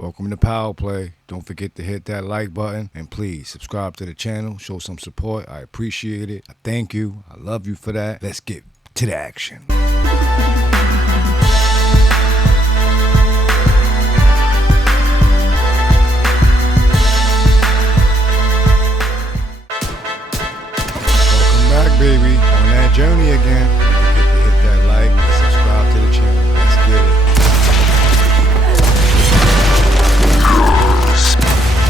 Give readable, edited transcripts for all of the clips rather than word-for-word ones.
Welcome to Power Play. Don't forget to hit that like button and please subscribe to the channel. Show some support. I appreciate it. I thank you. I love you for that. Let's get to the action. Welcome back, baby. On that journey again. Don't forget to hit that like and subscribe to the channel. Let's get it.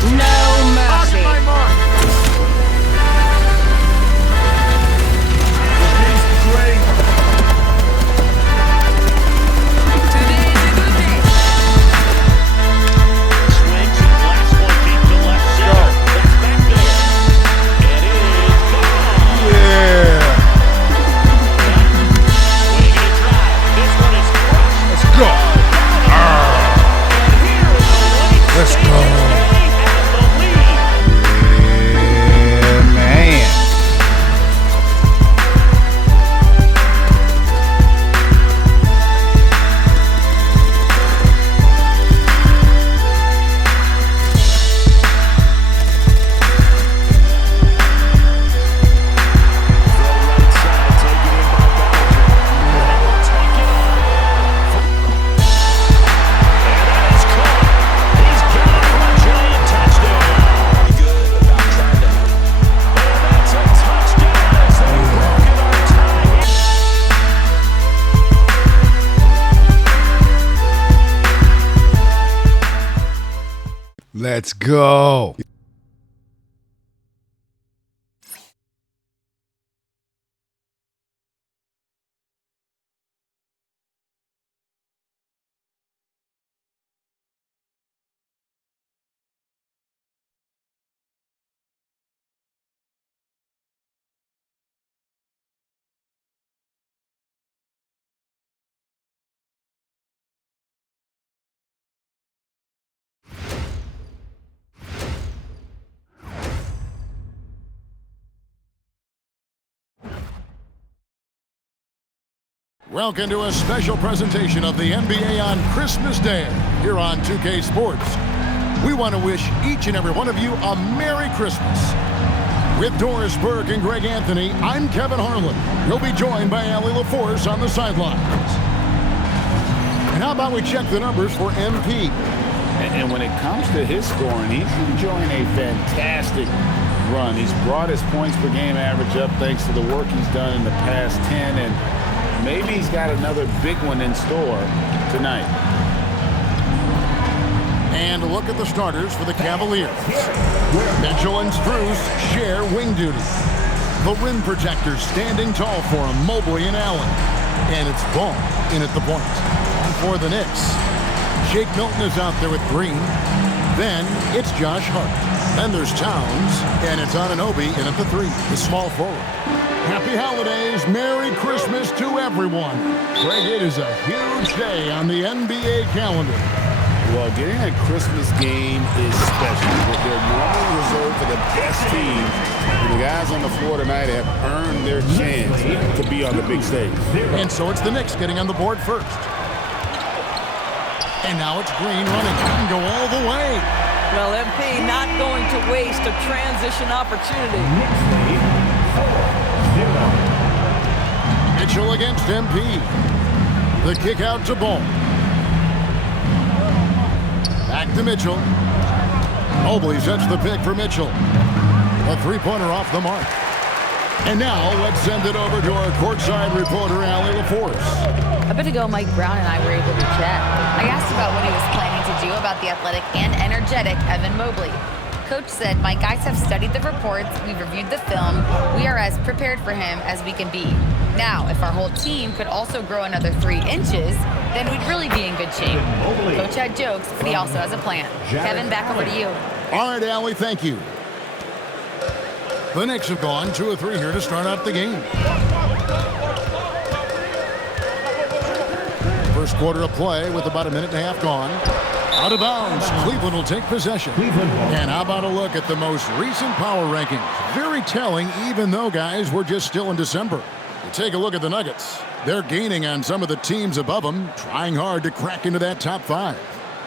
No mercy. My mark. Great. Today's a good day. Swings and blasts one deep to left center. That's back there. And it is gone. Yeah. Swing and a drive. This one is crushed. Let's go. And here is the White Let's State go. today has the lead. Yeah, man. Let's go. Welcome to a special presentation of the NBA on Christmas Day here on 2K Sports. We want to wish each and every one of you a Merry Christmas. With Doris Burke and Greg Anthony, I'm Kevin Harlan. We'll be joined by Allie LaForce on the sidelines. And how about we check the numbers for MP? And when it comes to his scoring, he's enjoying a fantastic run. He's brought his points per game average up thanks to the work he's done in the past 10, and maybe he's got another big one in store tonight. And a look at the starters for the Cavaliers. Mitchell and Strus share wing duty. The rim protectors standing tall for him, Mobley and Allen. And it's Ball in at the point. For the Knicks, Shake Milton is out there with Green. Then it's Josh Hart. Then there's Towns, and it's Anunoby in at the 3, the small forward. Happy holidays, Merry Christmas to everyone. Greg, it is a huge day on the NBA calendar. Well, getting a Christmas game is special. They're normally reserved for the best teams. And the guys on the floor tonight have earned their chance to be on the big stage. And so it's the Knicks getting on the board first. And now it's Green running. He can go all the way. Well, MP not going to waste a transition opportunity. Mitchell against MP. The kick out to Ball. Back to Mitchell. Mobley sets the pick for Mitchell. A three-pointer off the mark. And now let's send it over to our courtside reporter, Allie LaForce. A bit ago, Mike Brown and I were able to chat. I asked about what he was planning to do about the athletic and energetic Evan Mobley. Coach said, my guys have studied the reports, we've reviewed the film, we are as prepared for him as we can be. Now, if our whole team could also grow another 3 inches, then we'd really be in good shape. Coach had jokes, but he also has a plan. Kevin, back over to you. All right, Allie, thank you. The Knicks have gone 2 of 3 here to start out the game. First quarter of play with about a minute and a half gone. Out of bounds, Cleveland will take possession. And how about a look at the most recent power rankings? Very telling, even though, guys, we're just still in December. You take a look at the Nuggets. They're gaining on some of the teams above them, trying hard to crack into that top 5.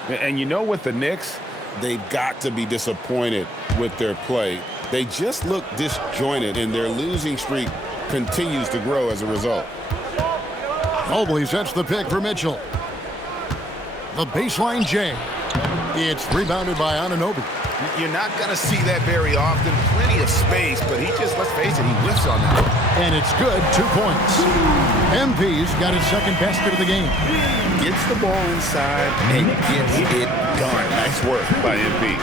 And you know, with the Knicks, they've got to be disappointed with their play. They just look disjointed, and their losing streak continues to grow as a result. Mobley sets the pick for Mitchell. The baseline J. It's rebounded by Anunoby. You're not going to see that very often. Plenty of space, but he just, let's face it, he whiffs on that. And it's good, 2 points. MP's got his second basket of the game. Gets the ball inside and gets it done. Nice work by MP.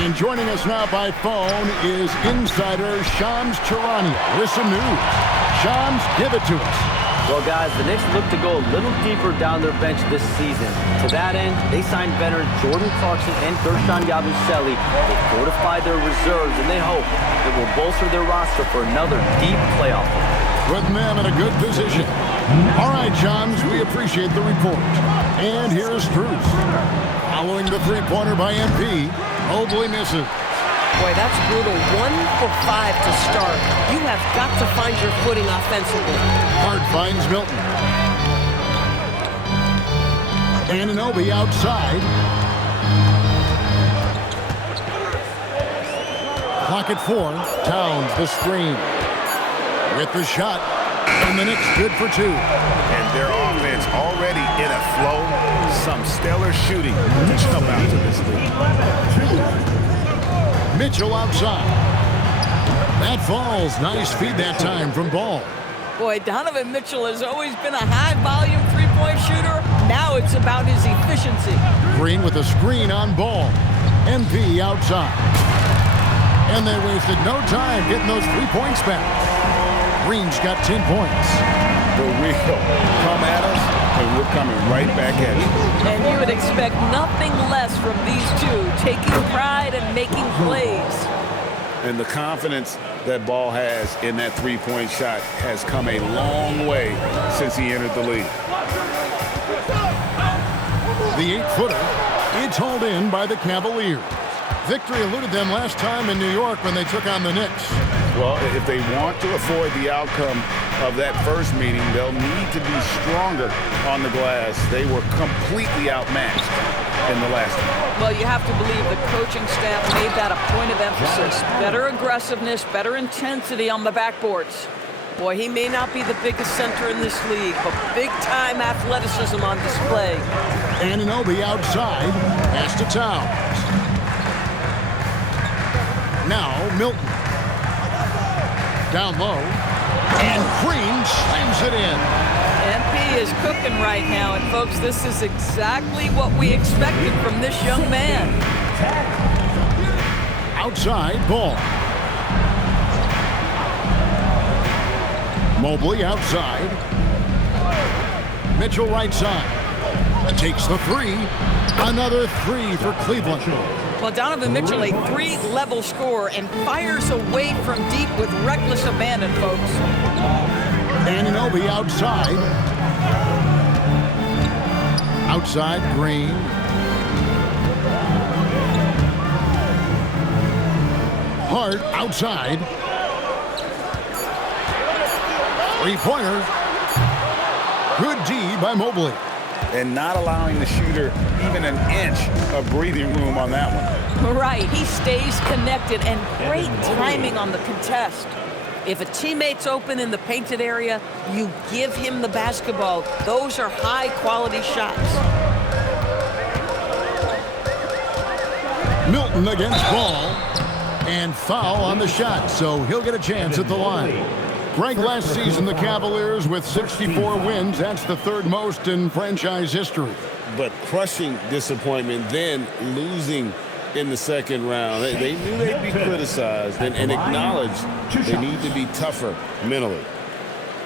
And joining us now by phone is insider Shams Charania with some news. Shams, give it to us. Well, guys, the Knicks look to go a little deeper down their bench this season. To that end, they signed veteran Jordan Clarkson and Gershon Yabusele. They fortified their reserves, and they hope it will bolster their roster for another deep playoff. Putting them in a good position. All right, Shams, we appreciate the report. And here's Strus. Following the three-pointer by MP, Mobley misses. Boy, that's brutal. 1 for 5 to start. You have got to find your footing offensively. Hart finds Milton. Anunoby outside. Clock at 4. Towns the screen. With the shot. And the Knicks good for 2. And their offense already in a flow. Some stellar shooting to jump out to this league. Mitchell outside. That falls. Nice feed that time from Ball. Boy, Donovan Mitchell has always been a high-volume three-point shooter. Now it's about his efficiency. Green with a screen on Ball. MP outside. And they wasted no time getting those 3 points back. Green's got 10 points. For real. Come at us, and we're coming right back at you. And you would expect nothing less from these two, taking pride and making plays. And the confidence that Ball has in that three-point shot has come a long way since he entered the league. The 8-footer, it's hauled in by the Cavaliers. Victory eluded them last time in New York when they took on the Knicks. Well, if they want to avoid the outcome of that first meeting, they'll need to be stronger on the glass. They were completely outmatched in the last one. Well, you have to believe the coaching staff made that a point of emphasis. Better aggressiveness, better intensity on the backboards. Boy, he may not be the biggest center in this league, but big-time athleticism on display. Anunoby outside, pass to Towns. Now Milton. Down low. And Green slams it in. MP is cooking right now, and folks, this is exactly what we expected from this young man. Outside, Ball. Mobley outside. Mitchell right side. Takes the 3. Another 3 for Cleveland. Well, Donovan Mitchell, a 3-level scorer, and fires away from deep with reckless abandon, folks. Anunoby outside. Outside, Green. Hart outside. Three-pointer. Good D by Mobley. And not allowing the shooter even an inch of breathing room on that one. Right, he stays connected, and great timing on the contest. If a teammate's open in the painted area, you give him the basketball. Those are high-quality shots. Milton against Ball. And foul on the shot, so he'll get a chance at the line. Greg, last season, the Cavaliers with 64 wins. That's the 3rd most in franchise history. But crushing disappointment, then losing in the second round. They knew they'd be criticized and acknowledged they need to be tougher mentally.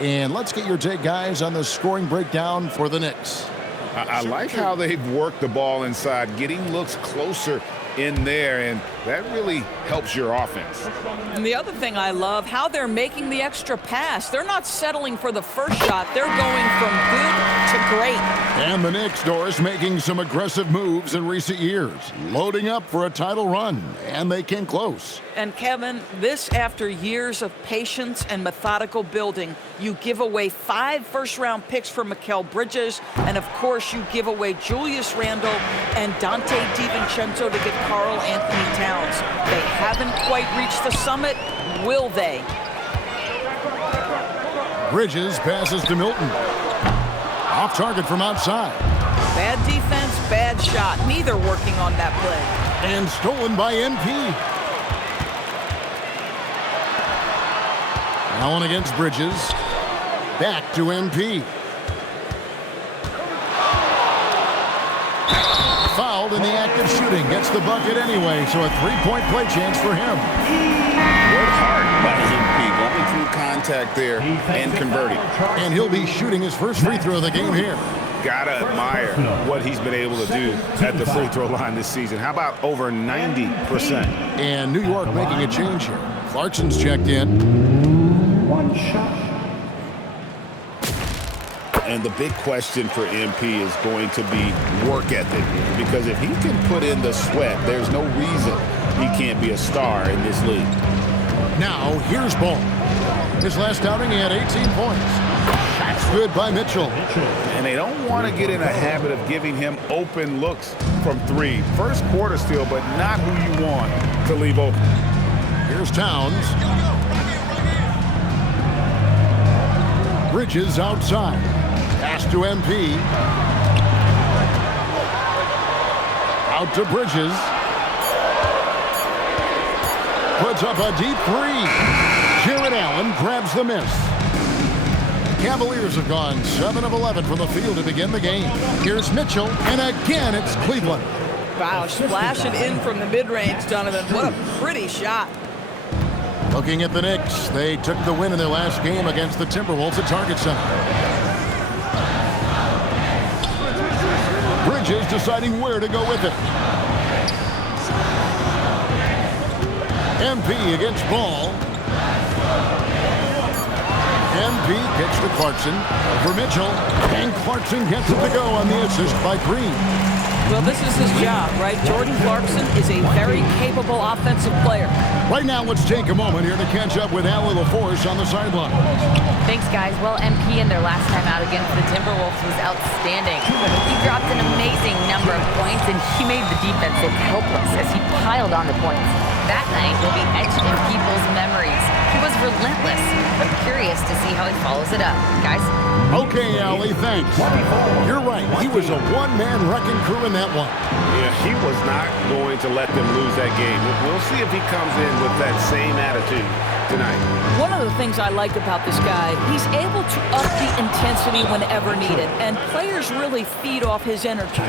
And let's get your take, guys, on the scoring breakdown for the Knicks. I like how they've worked the ball inside, getting looks closer in there, and that really helps your offense. And the other thing I love, how they're making the extra pass. They're not settling for the first shot. They're going from good to great. And the Knicks, Doris, making some aggressive moves in recent years, loading up for a title run, and they came close. And Kevin, this after years of patience and methodical building. You give away 5 first-round picks for Mikal Bridges, and of course you give away Julius Randle and Dante DiVincenzo to get Karl Anthony Towns. They haven't quite reached the summit, will they? Bridges passes to Milton. Off target from outside. Bad defense, bad shot. Neither working on that play. And stolen by MP. Allen against Bridges. Back to MP. Fouled in the act of shooting. Gets the bucket anyway, so a 3-point play chance for him. Worked hard by MP, going through contact there and converting. And he'll be shooting his first free throw of the game here. Gotta admire what he's been able to do at the free throw line this season. How about over 90%? And New York making a change here. Clarkson's checked in. One shot. And the big question for MP is going to be work ethic, because if he can put in the sweat, there's no reason he can't be a star in this league. Now, here's Ball. His last outing, he had 18 points. That's good by Mitchell. And they don't want to get in a habit of giving him open looks from 3. First quarter still, but not who you want to leave open. Here's Towns. Bridges outside. Pass to MP. Out to Bridges. Puts up a deep 3. Jared Allen grabs the miss. Cavaliers have gone 7 of 11 from the field to begin the game. Here's Mitchell, and again it's Cleveland. Wow, splashing in from the mid-range, Donovan. What a pretty shot. Looking at the Knicks, they took the win in their last game against the Timberwolves at Target Center. Bridges deciding where to go with it. MP against Ball. MP kicks to Clarkson over Mitchell, and Clarkson gets it to go on the assist by Green. Well, this is his job, right? Jordan Clarkson is a very capable offensive player. Right now, let's take a moment here to catch up with Allie LaForce on the sideline. Thanks, guys. Well, MP in their last time out against the Timberwolves was outstanding. He dropped an amazing number of points, and he made the defense look helpless as he piled on the points. That night will be etched in people's memories. He was relentless. I'm curious to see how he follows it up. Guys? Okay, Allie, thanks. You're right. He was a one-man wrecking crew in that one. Yeah, he was not going to let them lose that game. We'll see if he comes in with that same attitude tonight. One of the things I like about this guy, he's able to up the intensity whenever needed, and players really feed off his energy.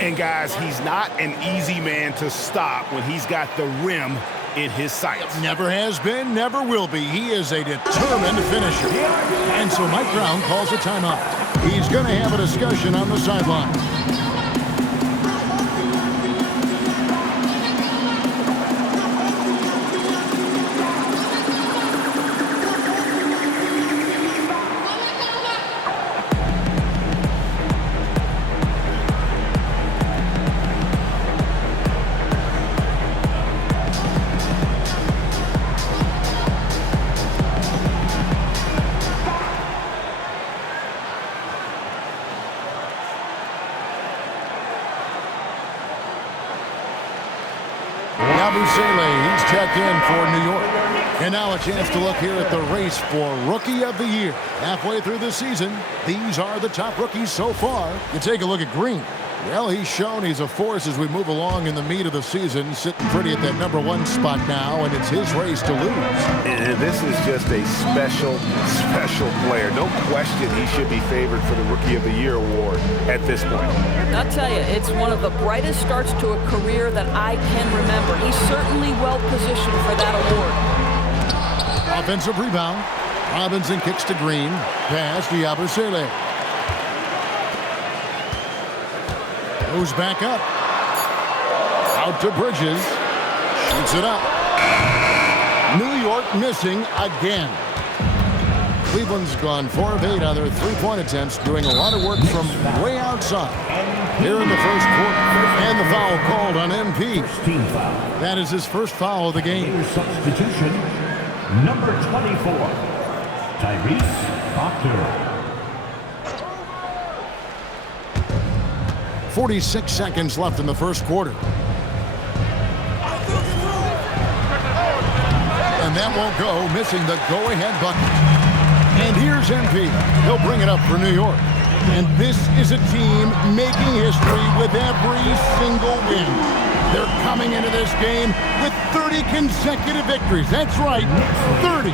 And guys, he's not an easy man to stop when he's got the rim in his sights. Never has been, never will be. He is a determined finisher. And so Mike Brown calls a timeout. He's going to have a discussion on the sideline. He's checked in for New York. And now a chance to look here at the race for Rookie of the Year. Halfway through the season, these are the top rookies so far. You take a look at Green. Well, he's shown he's a force as we move along in the meat of the season, sitting pretty at that #1 spot now, and it's his race to lose. And this is just a special, special player. No question he should be favored for the Rookie of the Year award at this point. I'll tell you, it's one of the brightest starts to a career that I can remember. He's certainly well positioned for that award. Offensive rebound. Robinson kicks to Green. Pass to Yabusele. Goes back up. Out to Bridges. Shoots it up. New York missing again. Cleveland's gone 4 of 8 on their three-point attempts, doing a lot of work from way outside here in the first quarter. And the foul called on MP. That is his first foul of the game. Substitution, number 24, Tyrese Proctor. 46 seconds left in the first quarter. And that won't go, missing the go-ahead bucket. And here's MP. He'll bring it up for New York. And this is a team making history with every single win. They're coming into this game with 30 consecutive victories. That's right, 30.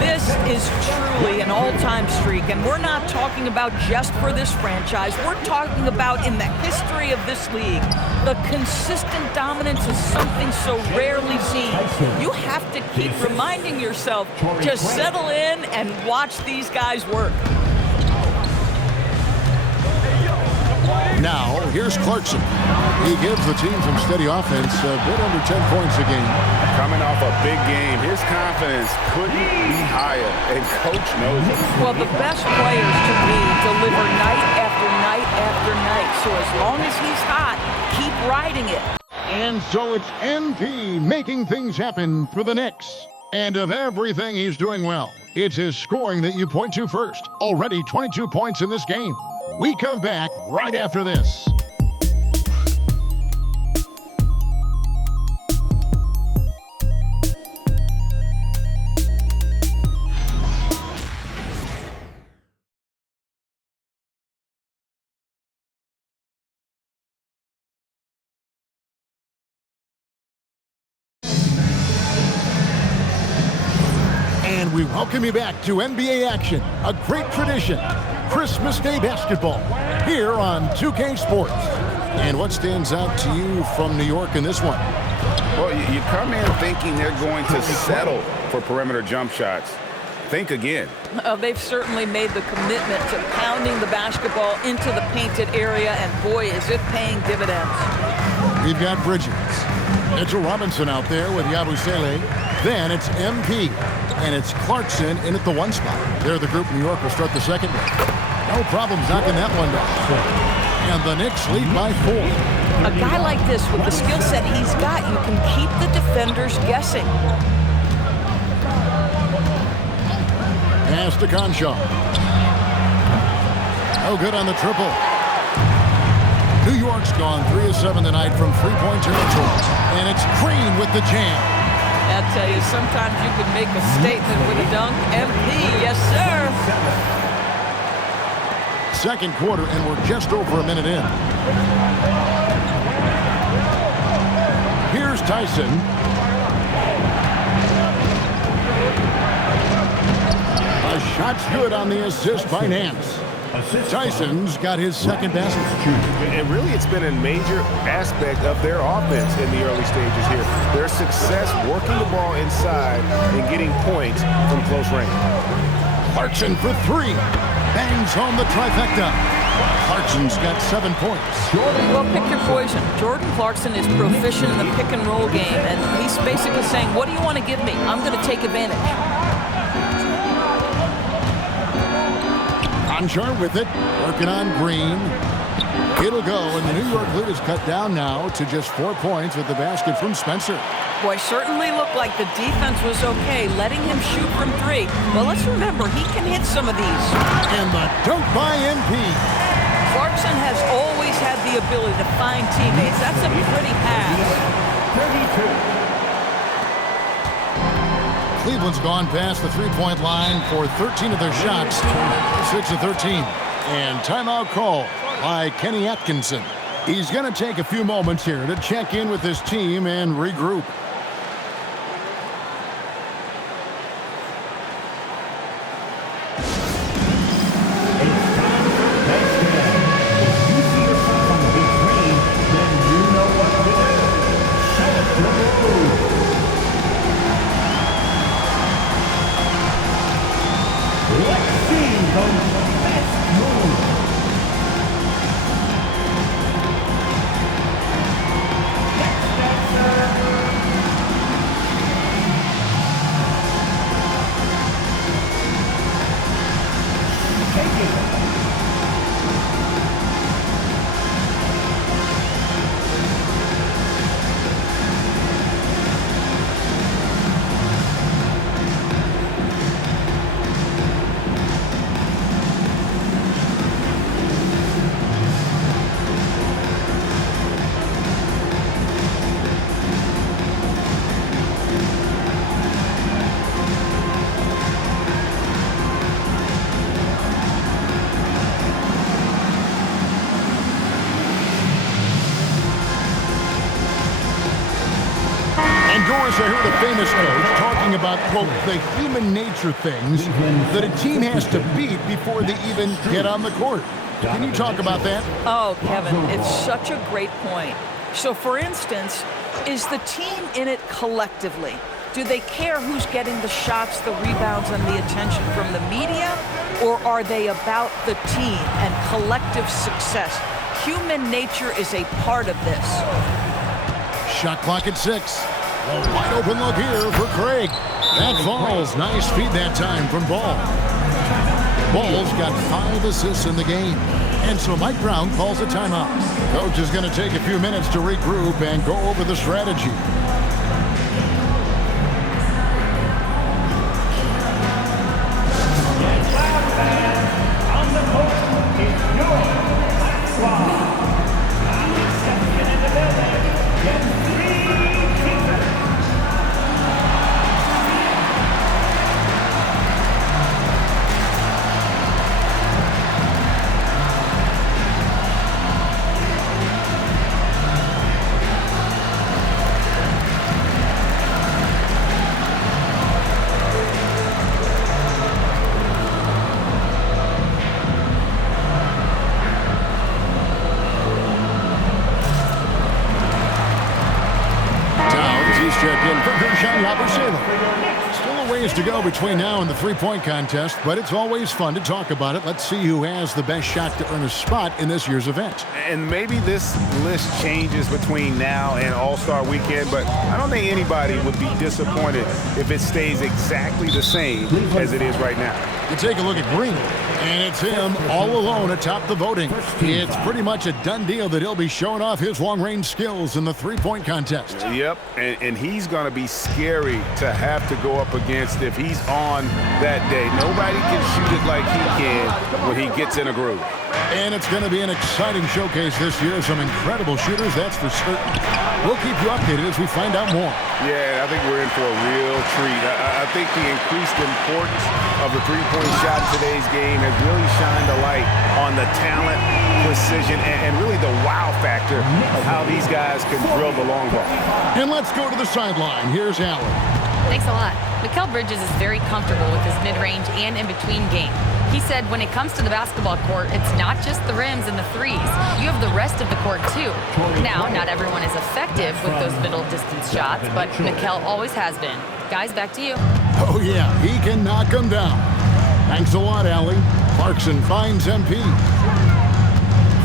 This is truly an all-time streak, and we're not talking about just for this franchise. We're talking about in the history of this league. The consistent dominance is something so rarely seen. You have to keep reminding yourself to settle in and watch these guys work. Now, here's Clarkson. He gives the team some steady offense, a bit under 10 points a game. Coming off a big game, his confidence couldn't be higher, and Coach knows it. Well, the best players to me deliver night after night after night. So as long as he's hot, keep riding it. And so it's MP making things happen for the Knicks. And of everything he's doing well, it's his scoring that you point to first. Already 22 points in this game. We come back right after this. And we welcome you back to NBA action, a great tradition. Christmas Day basketball here on 2K Sports. And what stands out to you from New York in this one? Well, you come in thinking they're going to settle for perimeter jump shots. Think again. They've certainly made the commitment to pounding the basketball into the painted area, and boy, is it paying dividends. We've got Bridges. Mitchell Robinson out there with Yabusele. Then it's MP. And it's Clarkson in at the 1 spot. They're the group New York will start the second one. No problems knocking that one down. And the Knicks lead by 4. A guy like this, with the skill set he's got, you can keep the defenders guessing. Pass to Conchar. No good on the triple. New York's gone 3 of 7 tonight from three-point territory. And it's Green with the jam. I tell you, sometimes you can make a statement with a dunk. MP, yes, sir. Second quarter, and we're just over a minute in. Here's Tyson. A shot's good on the assist by Nance. Tyson's got his second basket. And really, it's been a major aspect of their offense in the early stages here. Their success working the ball inside and getting points from close range. Clarkson for 3. Bangs home the trifecta. Clarkson's got 7 points. Well, pick your poison. Jordan Clarkson is proficient in the pick-and-roll game, and he's basically saying, what do you want to give me? I'm going to take advantage. Conchar with it, working on Green. It'll go, and the New York lead is cut down now to just 4 points with the basket from Spencer. Boy, certainly looked like the defense was okay, letting him shoot from 3. Well, let's remember, he can hit some of these. And the dunk by MP. Clarkson has always had the ability to find teammates. That's a pretty pass. 32. Cleveland's gone past the three-point line for 13 of their shots, 6 of 13. And timeout call by Kenny Atkinson. He's going to take a few moments here to check in with his team and regroup. course, I heard a famous coach talking about, quote, the human nature things that a team has to beat before they even get on the court. Can you talk about that? Oh, Kevin, it's such a great point. So, for instance, is the team in it collectively? Do they care who's getting the shots, the rebounds, and the attention from the media? Or are they about the team and collective success? Human nature is a part of this. Shot clock at 6. A wide open look here for Craig. That falls. Nice feed that time from Ball. Ball's got 5 assists in the game. And so Mike Brown calls a timeout. Coach is going to take a few minutes to regroup and go over the strategy. Still a ways to go between now and the three-point contest, but it's always fun to talk about it. Let's see who has the best shot to earn a spot in this year's event. And maybe this list changes between now and All-Star Weekend, but I don't think anybody would be disappointed if it stays exactly the same as it is right now. You take a look at Green, and it's him all alone atop the voting. It's pretty much a done deal that he'll be showing off his long-range skills in the three-point contest. Yep, and he's going to be scary to have to go up against if he's on that day. Nobody can shoot it like he can when he gets in a groove. And it's going to be an exciting showcase this year. Some incredible shooters, that's for certain. We'll keep you updated as we find out more. Yeah, I think we're in for a real treat. I think the increased importance of the three-point shot in today's game has really shined a light on the talent, precision, and really the wow factor of how these guys can drill the long ball. And let's go to the sideline. Here's Allen. Thanks a lot. Mikal Bridges is very comfortable with his mid-range and in-between game. He said when it comes to the basketball court, it's not just the rims and the threes. You have the rest of the court, too. Now, not everyone is effective with those middle-distance shots, but Mikal always has been. Guys, back to you. Oh, yeah, he can knock them down. Thanks a lot, Allie. Clarkson finds MP.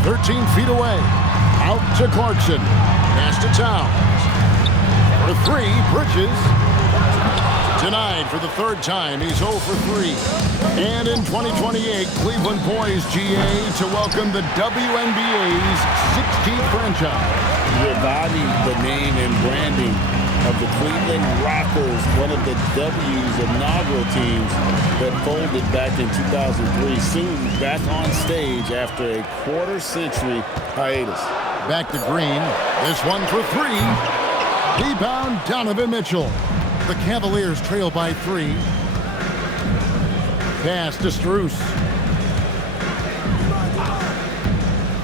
13 feet away. Out to Clarkson. Pass to Towns. For 3, Bridges. Denied for the third time. He's 0 for 3. And in 2028, Cleveland poised GA to welcome the WNBA's 16th franchise. Reviving the name and branding of the Cleveland Rockers, one of the W's inaugural teams that folded back in 2003. Soon back on stage after a quarter-century hiatus. Back to Green. This one for 3. Rebound, Donovan Mitchell. The Cavaliers trail by 3. Pass to Strus.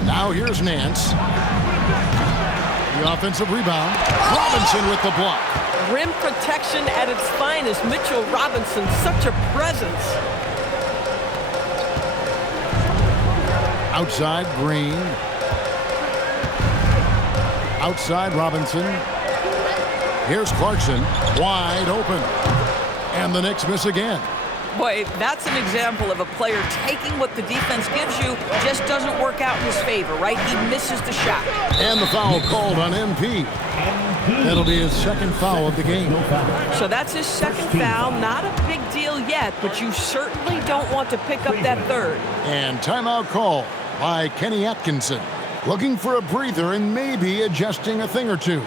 Now here's Nance. The offensive rebound. Robinson with the block. Rim protection at its finest. Mitchell Robinson, such a presence. Outside, Green. Outside, Robinson. Here's Clarkson, wide open. And the Knicks miss again. Boy, that's an example of a player taking what the defense gives you, just doesn't work out in his favor, right? He misses the shot. And the foul called on MP. That'll be his second foul of the game. So that's his second foul. Not a big deal yet, but you certainly don't want to pick up that third. And timeout call by Kenny Atkinson. Looking for a breather and maybe adjusting a thing or two.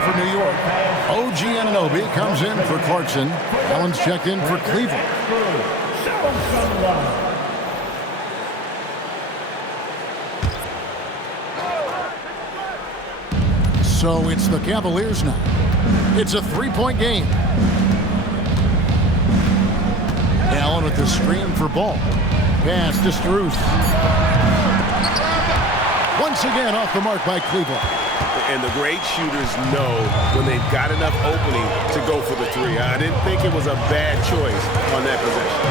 for New York. OG Anunoby comes in for Clarkson. Allen's checked in for Cleveland. So it's the Cavaliers now. It's a three-point game. Allen with the screen for Ball. Pass to Strus. Once again off the mark by Cleveland. And the great shooters know when they've got enough opening to go for the three. I didn't think it was a bad choice on that possession.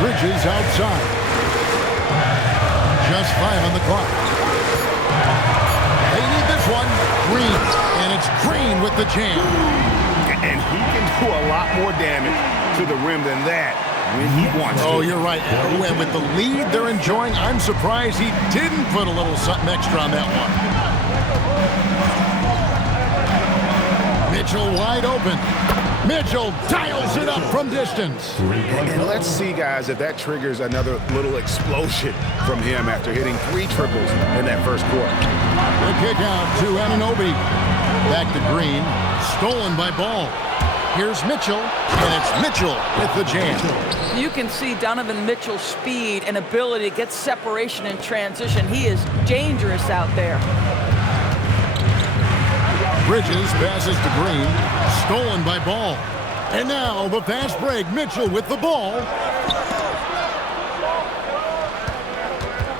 Bridges outside. Just 5 on the clock. They need this one. Green. And it's Green with the jam. And he can do a lot more damage to the rim than that when he wants to. Oh, you're right. And with the lead they're enjoying, I'm surprised he didn't put a little something extra on that one. Mitchell wide open. Mitchell dials it up from distance. And let's see, guys, if that triggers another little explosion from him after hitting 3 triples in that first quarter. The kick out to Anunoby. Back to Green. Stolen by Ball. Here's Mitchell, and it's Mitchell with the jam. You can see Donovan Mitchell's speed and ability to get separation in transition. He is dangerous out there. Bridges passes to Green. Stolen by Ball. And now the fast break. Mitchell with the ball.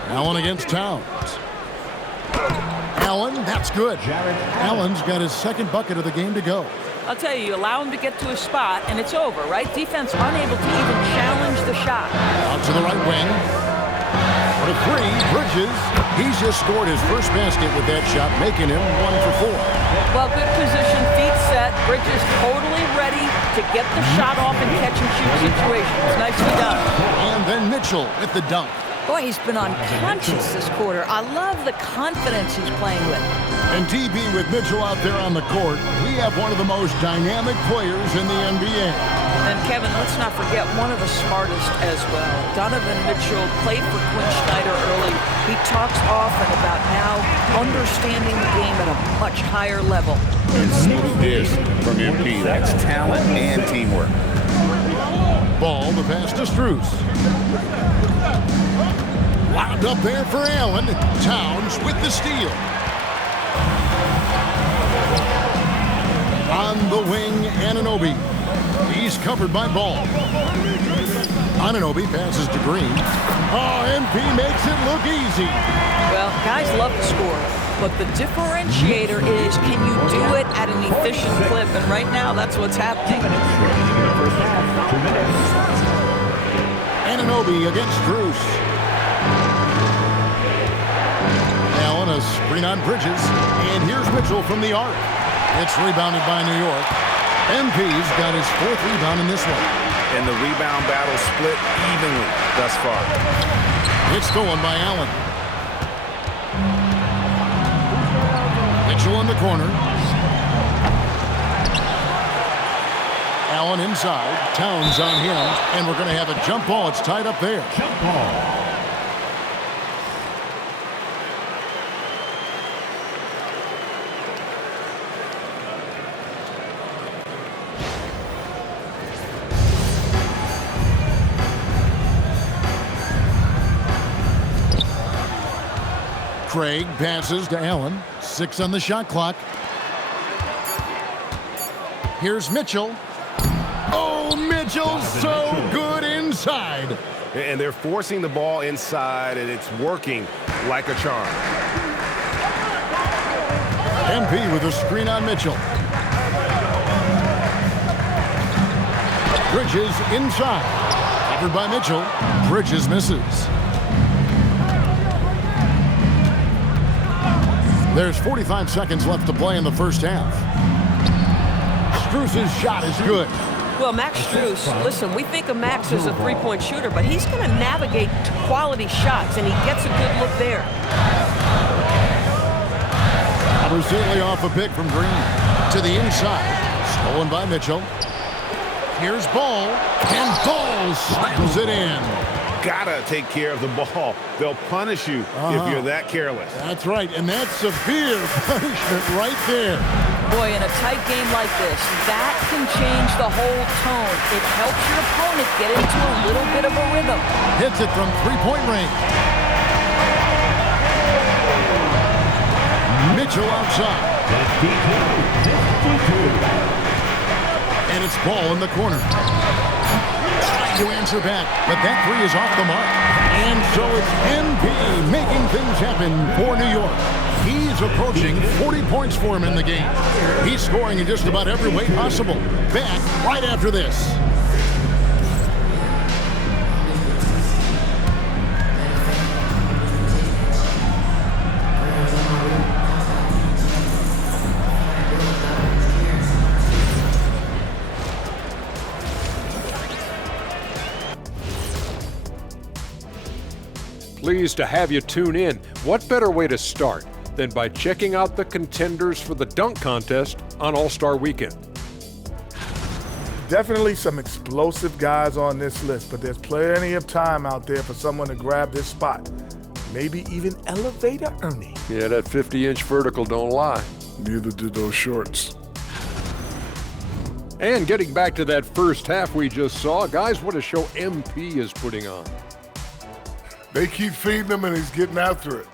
Allen against Towns. Allen, that's good. Allen's got his second bucket of the game to go. I'll tell you, allow him to get to a spot, and it's over, right? Defense unable to even challenge the shot. Out to the right wing. For the three, Bridges. He's just scored his first basket with that shot, making him 1 for 4. Well, good position, feet set. Bridges totally ready to get the shot off in catch-and-shoot situations. Nicely done. And then Mitchell with the dunk. Boy, he's been unconscious this quarter. I love the confidence he's playing with. And TB with Mitchell out there on the court, we have one of the most dynamic players in the NBA. And Kevin, let's not forget one of the smartest as well. Donovan Mitchell played for Quinn Snyder early. He talks often about now understanding the game at a much higher level. And see this from MP. That's talent and teamwork. Ball, the pass to Strus. Wound up there for Allen. Towns with the steal. On the wing, Anunoby. He's covered by Ball. Anunoby passes to Green. Oh, MP makes it look easy. Well, guys love to score, but the differentiator is can you do it at an efficient clip? And right now, that's what's happening. Anunoby against Strus. Allen, a screen on Bridges. And here's Mitchell from the arc. It's rebounded by New York. MP's got his 4th rebound in this one. And the rebound battle split evenly thus far. It's stolen by Allen. Mitchell in the corner. Allen inside. Towns on him. And we're going to have a jump ball. It's tied up there. Jump ball. Craig passes to Allen. 6 on the shot clock. Here's Mitchell. Oh, Mitchell, so good inside. And they're forcing the ball inside, and it's working like a charm. MP with a screen on Mitchell. Bridges inside. Covered by Mitchell. Bridges misses. There's 45 seconds left to play in the first half. Strus's shot is good. Well, Max Strus, listen, we think of Max as a three-point shooter, but he's going to navigate quality shots, and he gets a good look there. Brazili off a pick from Green. To the inside. Stolen by Mitchell. Here's Ball. And Ball slams it in. gotta take care of the ball. They'll punish you if you're that careless. That's right, and that's severe punishment right there. Boy, in a tight game like this, that can change the whole tone. It helps your opponent get into a little bit of a rhythm. Hits it from three-point range. Mitchell outside. And it's ball in the corner. Trying to answer back, but that three is off the mark. And so it's MP making things happen for New York. He's approaching 40 points for him in the game. He's scoring in just about every way possible. Back right after this. Pleased to have you tune in. What better way to start than by checking out the contenders for the dunk contest on All-Star Weekend? Definitely some explosive guys on this list, but there's plenty of time out there for someone to grab this spot. Maybe even Elevator Ernie. Yeah, that 50-inch vertical don't lie. Neither do those shorts. And getting back to that first half we just saw, guys, what a show MP is putting on. They keep feeding him and he's getting after it.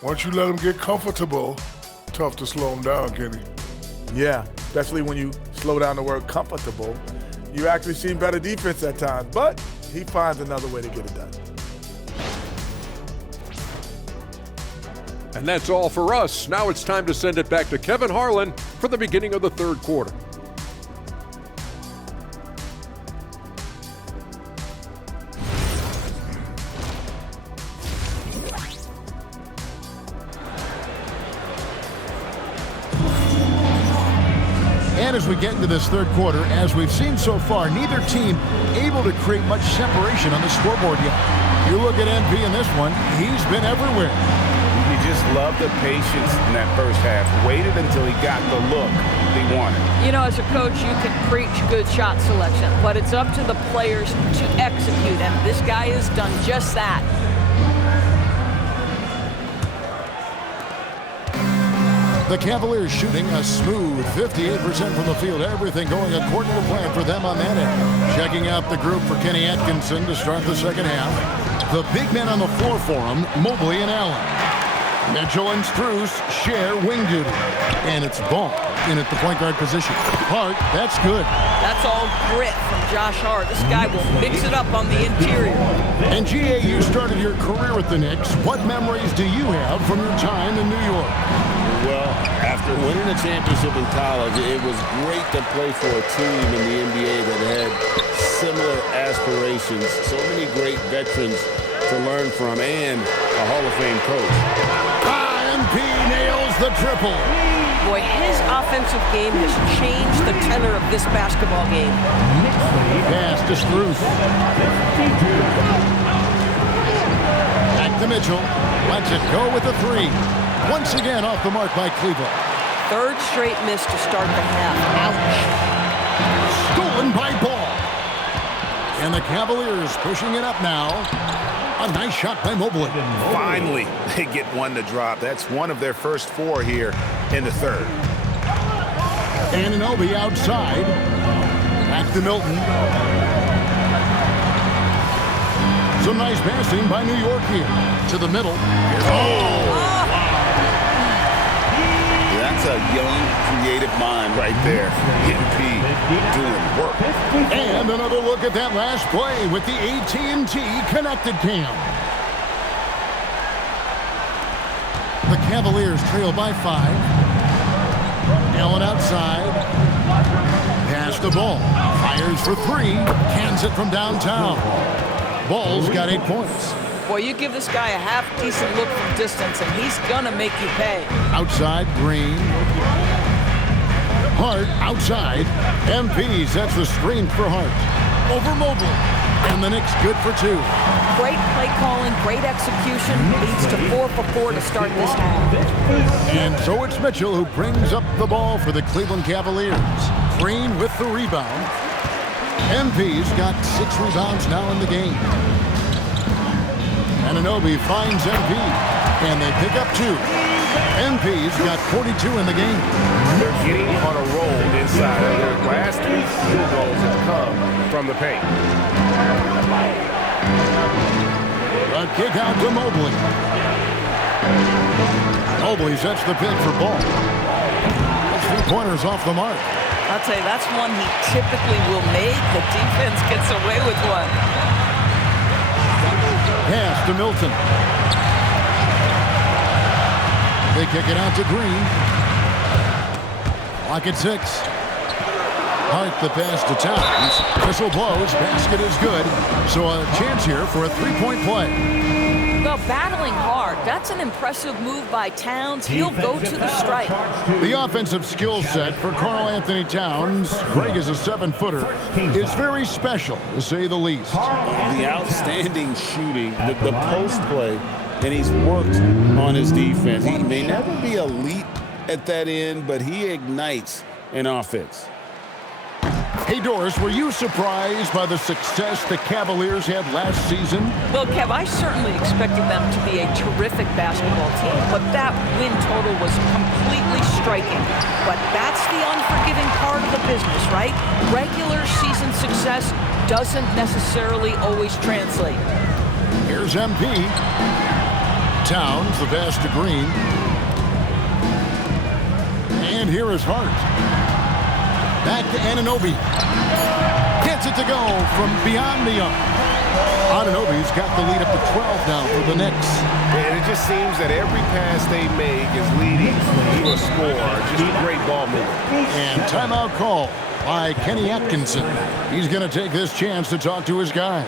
Once you let him get comfortable, tough to slow him down, Kenny. Yeah, especially when you slow down the word comfortable. You actually see better defense at times, but he finds another way to get it done. And that's all for us. Now it's time to send it back to Kevin Harlan for the beginning of the third quarter. And as we get into this third quarter, as we've seen so far, neither team able to create much separation on the scoreboard yet. You look at MP in this one, he's been everywhere. You just love the patience in that first half. Waited until he got the look he wanted. You know, as a coach, you can preach good shot selection, but it's up to the players to execute, and this guy has done just that. The Cavaliers shooting a smooth 58% from the field. Everything going according to plan for them on that end. Checking out the group for Kenny Atkinson to start the second half. The big men on the floor for him, Mobley and Allen. Mitchell and Strus share wing duty. And it's Ball in at the point guard position. Hart, that's good. That's all grit from Josh Hart. This guy will mix it up on the interior. And GA, you started your career with the Knicks. What memories do you have from your time in New York? Well, after winning a championship in college, it was great to play for a team in the NBA that had similar aspirations. So many great veterans to learn from and a Hall of Fame coach. MP nails the triple. Boy, his offensive game has changed the tenor of this basketball game. Pass to Strus. Back to Mitchell. Lets it go with the three. Once again off the mark by Cleveland. Third straight miss to start the half. Ouch. Stolen by Ball. And the Cavaliers pushing it up now. A nice shot by Mobley. Finally, they get one to drop. That's one of their first four here in the third. Anunoby outside. Back to Milton. Some nice passing by New York here. To the middle. That's a young, creative mind right there. MP doing work. And another look at that last play with the AT&T connected cam. The Cavaliers trail by 5. Allen outside. Pass the ball. Fires for 3. Cans it from downtown. Ball's got 8 points. Boy, you give this guy a half-decent look from distance, and he's gonna make you pay. Outside, Green. Hart outside. MP sets the screen for Hart. Over Mobley. And the Knicks good for 2. Great play calling, great execution, leads to 4 for 4 to start this half. And so it's Mitchell who brings up the ball for the Cleveland Cavaliers. Green with the rebound. MP's got 6 rebounds now in the game. Anunoby finds MP, and they pick up 2. MP's got 42 in the game. They're getting on a roll inside. Their last 3 field goals have come from the paint. A kick out to Mobley. Mobley sets the pick for Ball. 3-pointers off the mark. I'll tell you, that's one he typically will make. The defense gets away with one. Pass to Milton. They kick it out to Green. Lock at 6. Hart the pass to Towns. Whistle blows. Basket is good. So a chance here for a 3-point play. Well, battling hard. That's an impressive move by Towns. He'll go to the stripe. The offensive skill set for Karl Anthony Towns, Greg is a 7-footer, is very special, to say the least. The outstanding shooting, the post play, and he's worked on his defense. He may never be elite at that end, but he ignites an offense. Hey, Doris, were you surprised by the success the Cavaliers had last season? Well, Kev, I certainly expected them to be a terrific basketball team, but that win total was completely striking. But that's the unforgiving part of the business, right? Regular season success doesn't necessarily always translate. Here's MP. Towns, the pass to Green. And here is Hart. Back to Anunoby. Gets it to go from beyond the arc. Anunoby's got the lead up to 12 now for the Knicks. And it just seems that every pass they make is leading to a score. Just a great ball movement. And timeout call by Kenny Atkinson. He's going to take this chance to talk to his guys.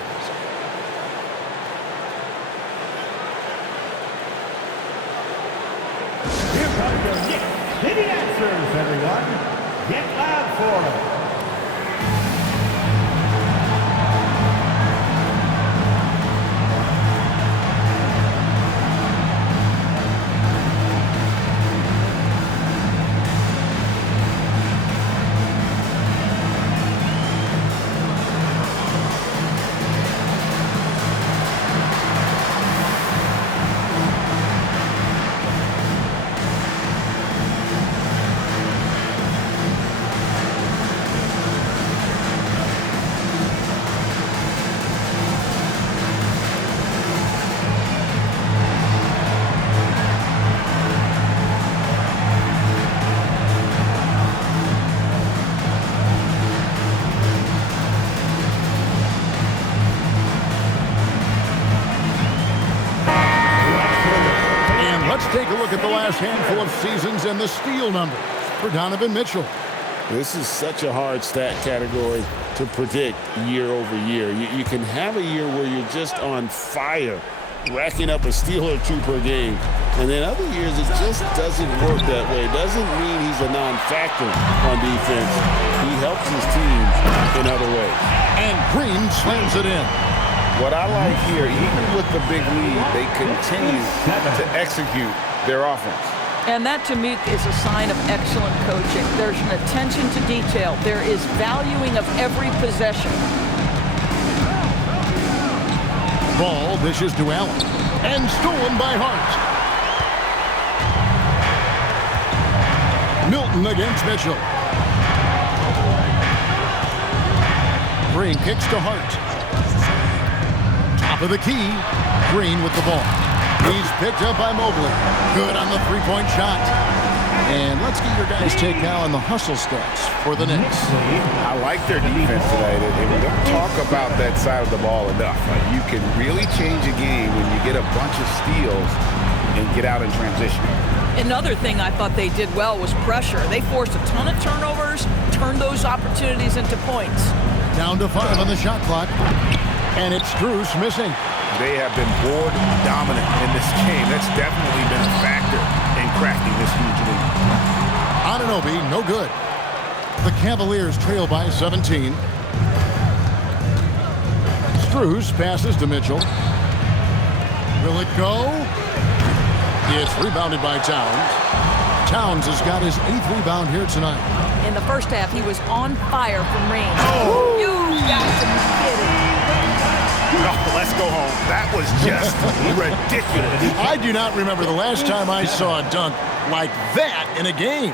Here comes your Knicks City answers, everyone. Get loud for them. Take a look at the last handful of seasons and the steal numbers for Donovan Mitchell. This is such a hard stat category to predict year over year. You can have a year where you're just on fire, racking up a steal or 2 per game. And then other years, it just doesn't work that way. It doesn't mean he's a non-factor on defense. He helps his teams in other ways. And Green slams it in. What I like here, even with the big lead, they continue to execute their offense. And that, to me, is a sign of excellent coaching. There's an attention to detail. There is valuing of every possession. Ball dishes to Allen. And stolen by Hart. Milton against Mitchell. Green kicks to Hart. Top of the key. Green with the ball. He's picked up by Mobley. Good on the 3-point shot. And let's get your guys' take now on the hustle stats for the Knicks. I like their defense tonight, and we don't talk about that side of the ball enough. You can really change a game when you get a bunch of steals and get out in transition. Another thing I thought they did well was pressure. They forced a ton of turnovers, turned those opportunities into points. Down to 5 on the shot clock. And it's Strus missing. They have been board dominant in this game. That's definitely been a factor in cracking this huge lead. Anunoby, no good. The Cavaliers trail by 17. Strus passes to Mitchell. Will it go? It's rebounded by Towns. Towns has got his 8th rebound here tonight. In the first half, he was on fire from range. You got to be kidding. Oh, let's go home. That was just ridiculous. I do not remember the last time I saw a dunk like that in a game.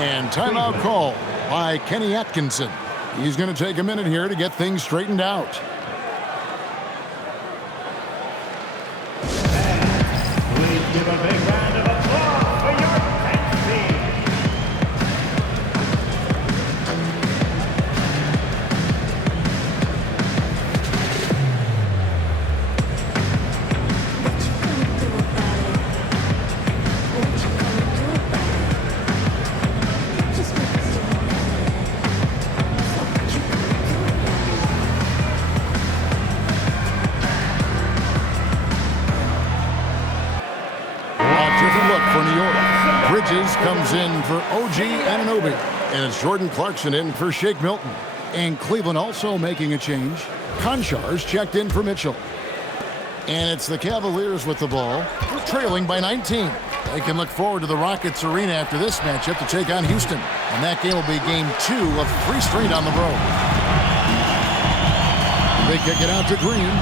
And timeout call by Kenny Atkinson. He's going to take a minute here to get things straightened out. Please give a big round of applause for your Knicks team. For New York, Bridges comes in for OG Anunoby, and it's Jordan Clarkson in for Shake Milton. And Cleveland also making a change. Konchar's checked in for Mitchell. And it's the Cavaliers with the ball, trailing by 19. They can look forward to the Rockets Arena after this matchup to take on Houston. And that game will be game 2 of 3 straight on the road. They kick it out to Green,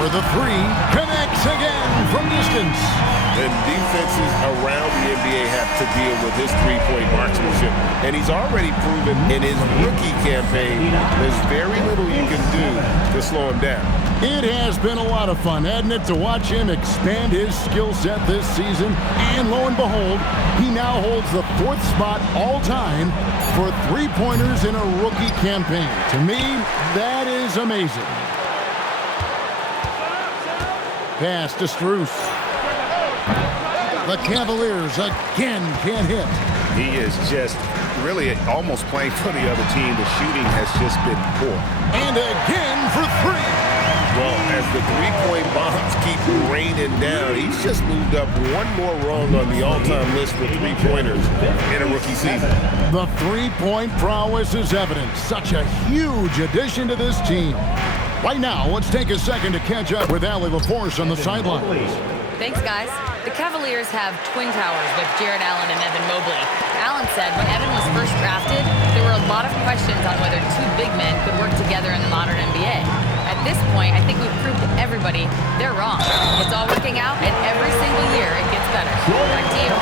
where the 3 connects again from distance. And defenses around the NBA have to deal with his three-point marksmanship. And he's already proven in his rookie campaign there's very little you can do to slow him down. It has been a lot of fun, hasn't it, to watch him expand his skill set this season. And lo and behold, he now holds the 4th spot all-time for three-pointers in a rookie campaign. To me, that is amazing. Pass to Strus. The Cavaliers again can't hit. He is just really almost playing for the other team. The shooting has just been poor. And again for 3. Well, as the three-point bombs keep raining down, he's just moved up one more rung on the all-time list for three-pointers in a rookie season. The three-point prowess is evident. Such a huge addition to this team. Right now, let's take a second to catch up with Allie LaForce on the sidelines. Thanks, guys. The Cavaliers have twin towers with Jared Allen and Evan Mobley. Allen said when Evan was first drafted, there were a lot of questions on whether 2 big men could work together in the modern NBA. At this point, I think we've proved to everybody they're wrong. It's all working out, and every single year it gets better. Back to you.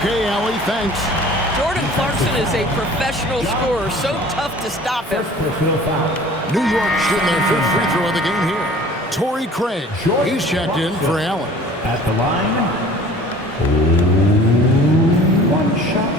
Okay, Allie, thanks. Jordan Clarkson is a professional scorer, so tough to stop him. New York shooting their 5th free throw of the game here. Torrey Craig, he's checked in for Allen. At the line, 1 shot.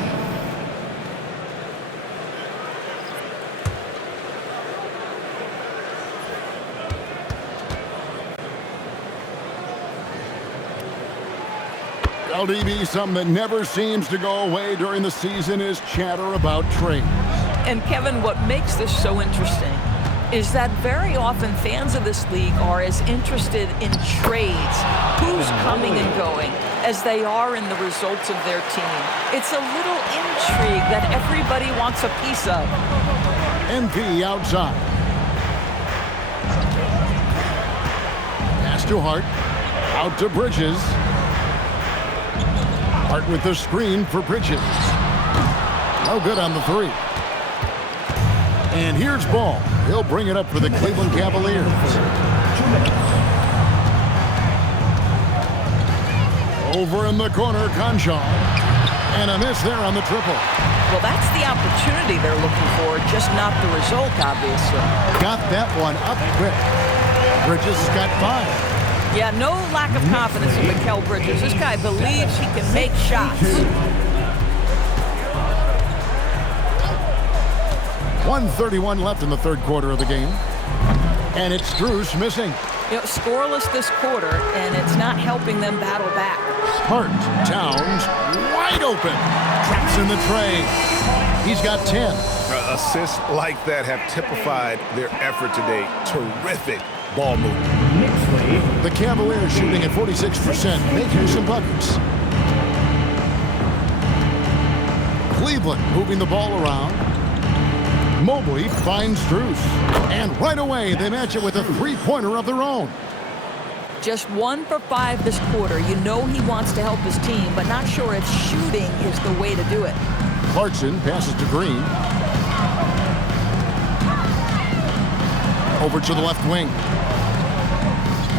LDB, something that never seems to go away during the season is chatter about trades. And Kevin, what makes this so interesting is that very often fans of this league are as interested in trades, who's coming and going, as they are in the results of their team. It's a little intrigue that everybody wants a piece of. MP outside. Pass to Hart. Out to Bridges. Hart with the screen for Bridges. No good on the 3. And here's Ball. He'll bring it up for the Cleveland Cavaliers. Over in the corner, Conchar. And a miss there on the triple. Well, that's the opportunity they're looking for, just not the result, obviously. Got that one up quick. Bridges has got 5. Yeah, no lack of confidence in Mikal Bridges. This guy believes he can make shots. 1:31 left in the 3rd quarter of the game. And it's Strus missing. You know, scoreless this quarter, and it's not helping them battle back. Hart, Towns, wide open. Traps in the tray. He's got 10. Assists like that have typified their effort today. Terrific ball movement. The Cavaliers shooting at 46%, making some buckets. Cleveland moving the ball around. Mobley finds Strus. And right away, they match it with a three-pointer of their own. Just 1 for 5 this quarter. You know he wants to help his team, but not sure if shooting is the way to do it. Clarkson passes to Green. Over to the left wing.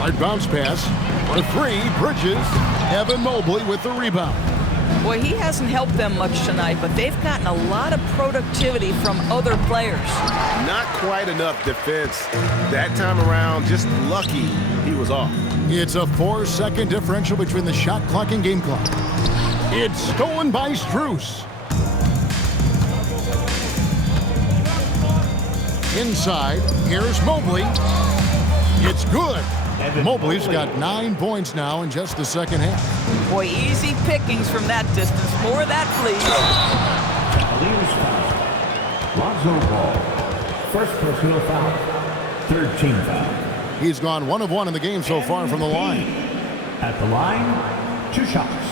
Hard bounce pass for three. Bridges. Evan Mobley with the rebound. Boy, he hasn't helped them much tonight, but they've gotten a lot of productivity from other players. Not quite enough defense. That time around, just lucky he was off. It's a 4-second differential between the shot clock and game clock. It's stolen by Strus. Inside, here's Mobley. It's good. Mobley's got 9 points now in just the second half. Boy, easy pickings from that distance. More of that, please. Lonzo Ball. First personal foul. Third team foul. He's gone 1 of 1 in the game so far from the line. At the line, 2 shots.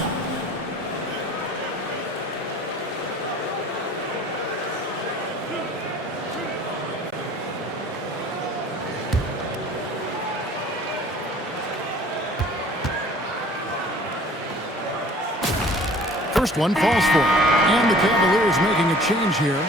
First one falls for him. And the Cavaliers making a change here.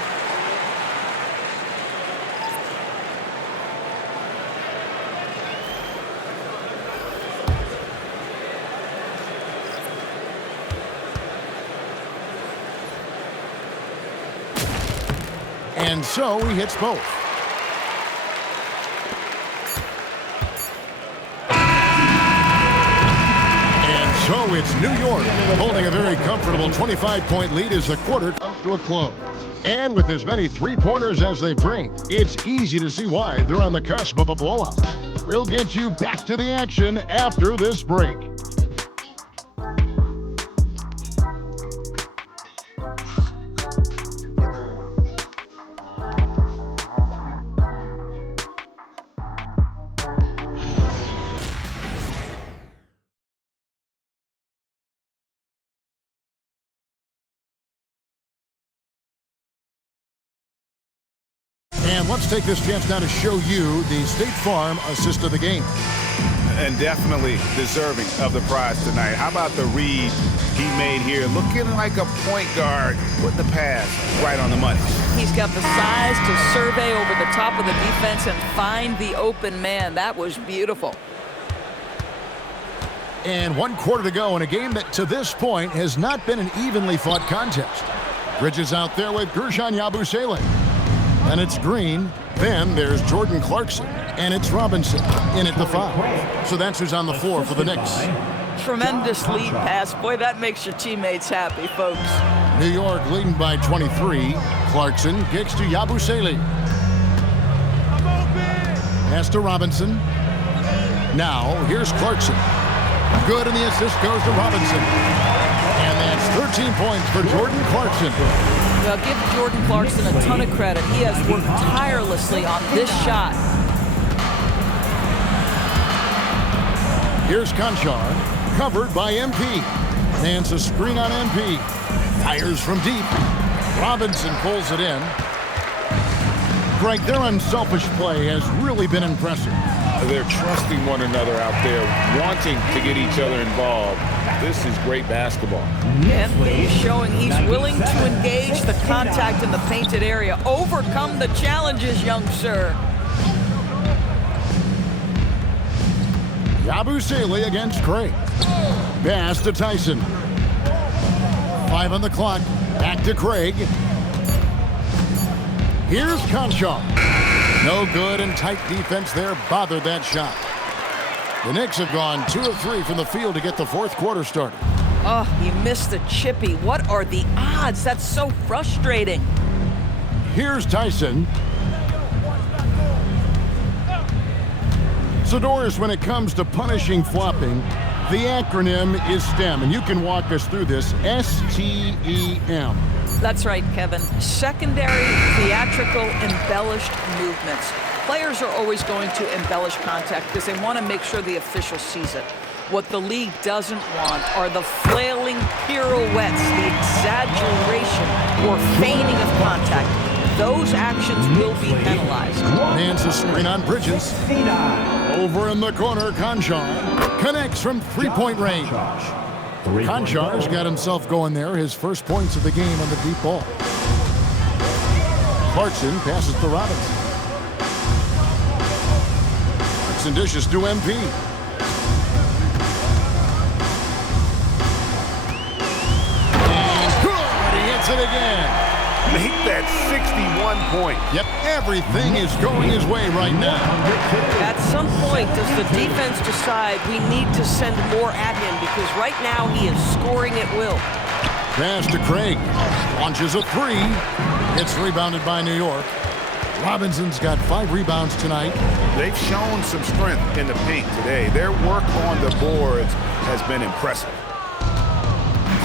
And so he hits both. So it's New York holding a very comfortable 25-point lead as the quarter comes to a close. And with as many three-pointers as they bring, it's easy to see why they're on the cusp of a blowout. We'll get you back to the action after this break. And let's take this chance now to show you the State Farm assist of the game. And definitely deserving of the prize tonight. How about the read he made here? Looking like a point guard with the pass right on the money. He's got the size to survey over the top of the defense and find the open man. That was beautiful. And 1 quarter to go in a game that to this point has not been an evenly fought contest. Bridges out there with Guerschon Yabusele. And it's Green. Then there's Jordan Clarkson. And it's Robinson in at the 5. So that's who's on the floor for the Knicks. Tremendous lead pass. Boy, that makes your teammates happy, folks. New York leading by 23. Clarkson kicks to Yabusele. Pass to Robinson. Now, here's Clarkson. Good, and the assist goes to Robinson. And that's 13 points for Jordan Clarkson. Well, give Jordan Clarkson a ton of credit. He has worked tirelessly on this shot. Here's Conchar, covered by MP. Lands a screen on MP. Fires from deep. Robinson pulls it in. Greg, their unselfish play has really been impressive. They're trusting one another out there, wanting to get each other involved. This is great basketball. And he's showing he's willing to engage the contact in the painted area. Overcome the challenges, young sir. Yabusele against Craig. Pass to Tyson. 5 on the clock. Back to Craig. Here's Conchar. No good, and tight defense there bothered that shot. The Knicks have gone 2 of 3 from the field to get the fourth quarter started. Oh, he missed the chippy. What are the odds? That's so frustrating. Here's Tyson. So, Doris, when it comes to punishing flopping, the acronym is STEM, and you can walk us through this. S-T-E-M. That's right, Kevin. Secondary, theatrical, embellished movements. Players are always going to embellish contact because they want to make sure the official sees it. What the league doesn't want are the flailing pirouettes, the exaggeration or feigning of contact. Those actions will be penalized. Hands a screen on Bridges. Over in the corner, Conchar connects from three-point range. Conchar's got himself going there, his first points of the game on the deep ball. Clarkson passes to Robinson. Clarkson dishes to MP. it again. Make that 61 points. Yep, everything is going his way right now. At some point, does the defense decide we need to send more at him? Because right now he is scoring at will. Pass to Craig. Launches a three. It's rebounded by New York. Robinson's got 5 rebounds tonight. They've shown some strength in the paint today. Their work on the boards has been impressive.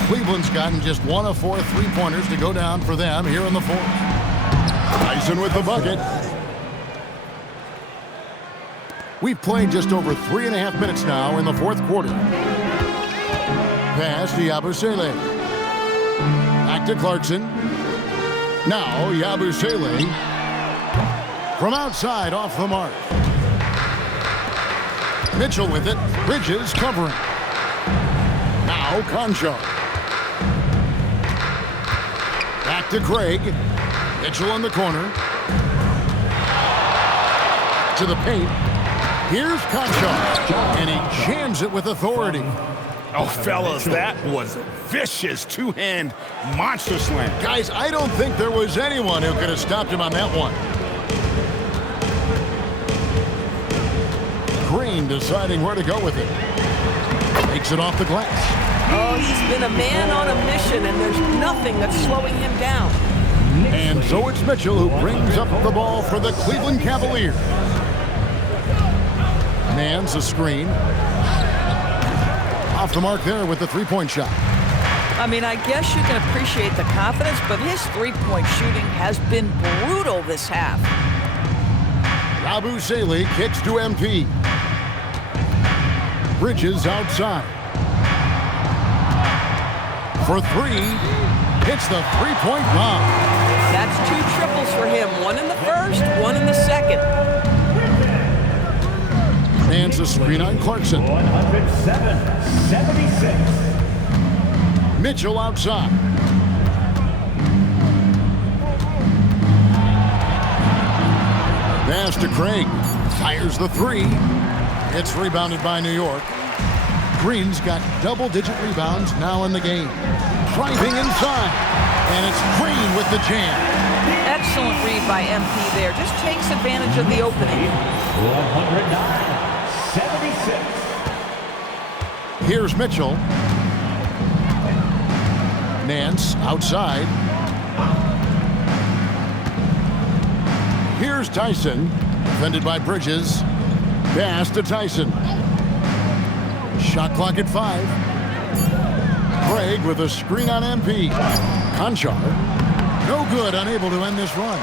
Cleveland's gotten just 1 of 4 3-pointers to go down for them here in the fourth. Tyson with the bucket. We've played just over 3.5 minutes now in the fourth quarter. Pass to Yabusele. Back to Clarkson. Now Yabusele from outside off the mark. Mitchell with it. Bridges covering. Now Conchar. Back to Craig. Mitchell in the corner. To the paint. Here's Conchar. And he jams it with authority. Oh, fellas, that was a vicious two-hand monster slam. Guys, I don't think there was anyone who could have stopped him on that one. Green deciding where to go with it. Takes it off the glass. Oh, he's been a man on a mission, and there's nothing that's slowing him down. And so it's Mitchell who brings up the ball for the Cleveland Cavaliers. Man's a screen. Off the mark there with the three-point shot. I mean, I guess you can appreciate the confidence, but his three-point shooting has been brutal this half. Yabusele kicks to MP. Bridges outside. For 3, hits the three-point bomb. That's 2 triples for him. 1 in the first, 1 in the second. Man's a screen on Clarkson. 107-76. Mitchell outside. Pass to Craig. Fires the 3. It's rebounded by New York. Green's got double-digit rebounds now in the game. Driving inside. And it's Green with the jam. Excellent read by MP there. Just takes advantage of the opening. 109-76. Here's Mitchell. Nance outside. Here's Tyson. Defended by Bridges. Pass to Tyson. Shot clock at 5. Craig with a screen on MP. Conchar. No good, unable to end this run.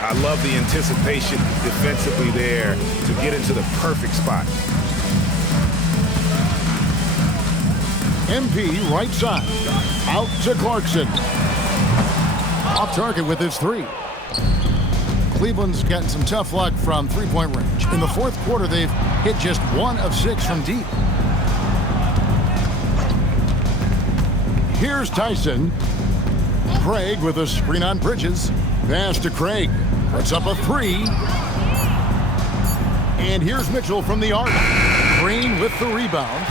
I love the anticipation defensively there to get into the perfect spot. MP right side. Out to Clarkson. Off target with his 3. Cleveland's gotten some tough luck from three-point range. In the fourth quarter, they've hit just 1 of 6 from deep. Here's Tyson. Craig with a screen on Bridges. Pass to Craig. Puts up a 3. And here's Mitchell from the arc. Green with the rebound.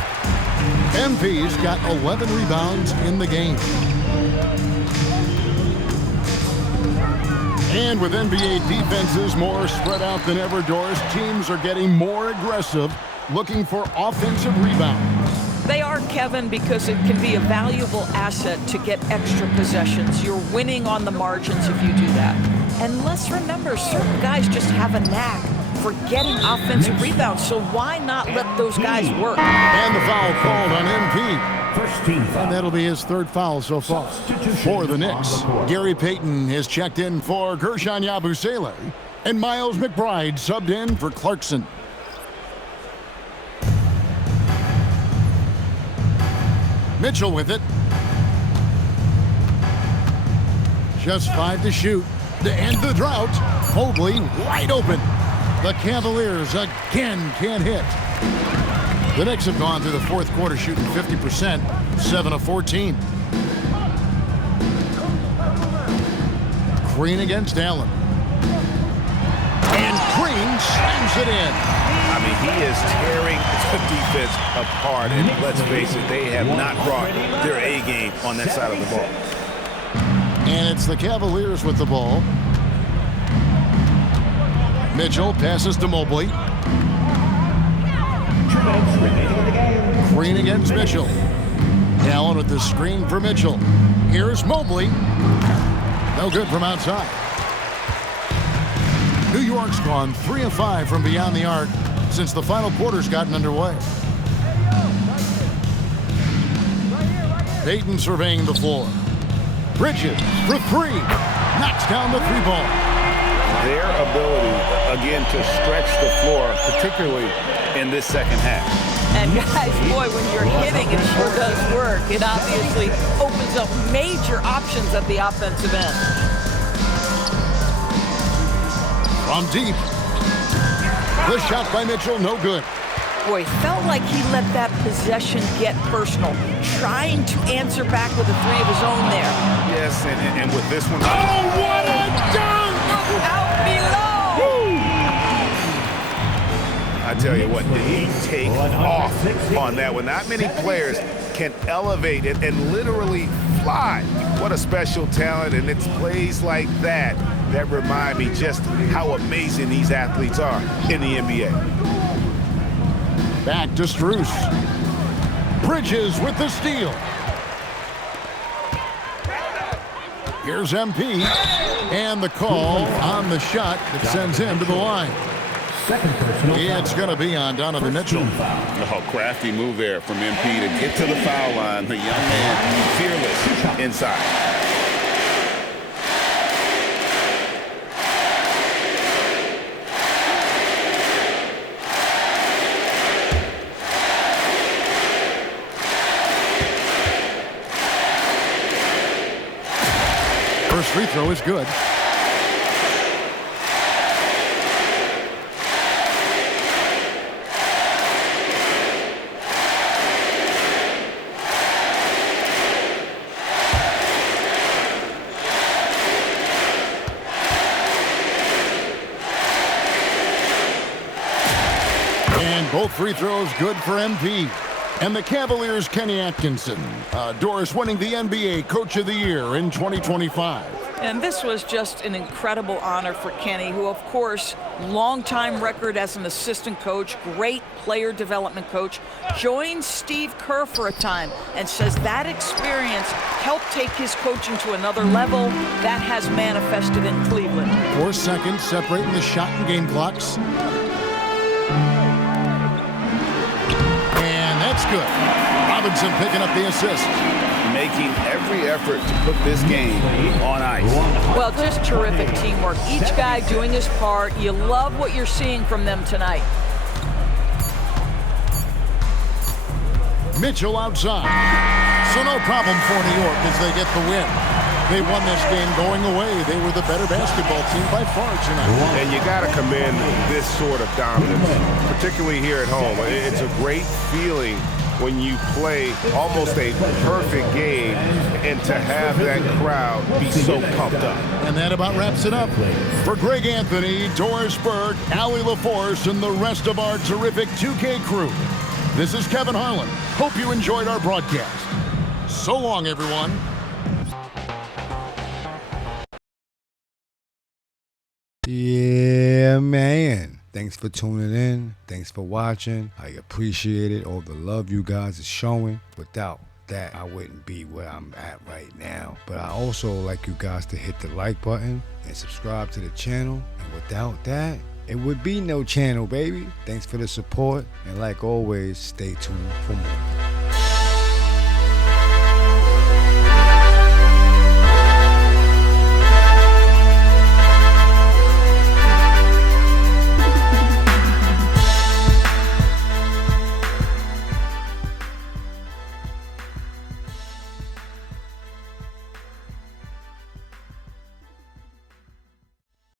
MP's got 11 rebounds in the game. And with NBA defenses more spread out than ever, Doris, teams are getting more aggressive, looking for offensive rebounds. They are, Kevin, because it can be a valuable asset to get extra possessions. You're winning on the margins if you do that. And let's remember, certain guys just have a knack for getting offensive rebounds, so why not let those guys work? And the foul called on MP. First team foul. And that'll be his 3rd foul so far for the Knicks. Gary Payton has checked in for Gershon Yabusele, and Miles McBride subbed in for Clarkson. Mitchell with it. Just 5 to shoot to end the drought. Mobley wide open. The Cavaliers again can't hit. The Knicks have gone through the fourth quarter shooting 50%, 7 of 14. Green against Allen. And Green slams it in. I mean, he is tearing the defense apart. And let's face it, they have not brought their A game on that side of the ball. And it's the Cavaliers with the ball. Mitchell passes to Mobley. 2 minutes remaining in the game. Green against Mitchell. Allen with the screen for Mitchell. Here's Mobley. No good from outside. New York's gone 3 of 5 from beyond the arc since the final quarter's gotten underway. Payton surveying the floor. Bridges for 3. Knocks down the 3-ball. Their ability, again, to stretch the floor, particularly in this second half. And guys, boy, when you're hitting, it sure does work. It obviously opens up major options at the offensive end. From deep. The shot by Mitchell, no good. Boy, felt like he let that possession get personal, trying to answer back with a 3 of his own there. Yes, and with this one. Oh, what a dunk! Out below! I tell you what, did he take off on that one? Not many players can elevate it and literally fly. What a special talent, and it's plays like that that remind me just how amazing these athletes are in the NBA. Back to Strus. Bridges with the steal. Here's MP. And the call on the shot that sends him to the line. It's going to be on Donovan Mitchell. Oh, crafty move there from MP to get to the foul line. The young man, fearless inside. First free throw is good. And both free throws good for MP. And the Cavaliers' Kenny Atkinson. Doris winning the NBA Coach of the Year in 2025. And this was just an incredible honor for Kenny, who, of course, longtime record as an assistant coach, great player development coach, joined Steve Kerr for a time and says that experience helped take his coaching to another level. That has manifested in Cleveland. 4 seconds separating the shot and game clocks. And that's good. Robinson picking up the assist. Making every effort to put this game on ice. Well, just terrific teamwork. Each guy doing his part. You love what you're seeing from them tonight. Mitchell outside. So no problem for New York as they get the win. They won this game going away. They were the better basketball team by far tonight. And you got to commend this sort of dominance, particularly here at home. It's a great feeling when you play almost a perfect game and to have that crowd be so pumped up. And that about wraps it up. For Greg Anthony, Doris Burke, Allie LaForce, and the rest of our terrific 2K crew, this is Kevin Harlan. Hope you enjoyed our broadcast. So long, everyone. Yeah, man. Thanks for tuning in. Thanks for watching. I appreciate it. All the love you guys are showing. Without that, I wouldn't be where I'm at right now. But I also like you guys to hit the like button and subscribe to the channel. And without that, it would be no channel, baby. Thanks for the support. And like always, stay tuned for more.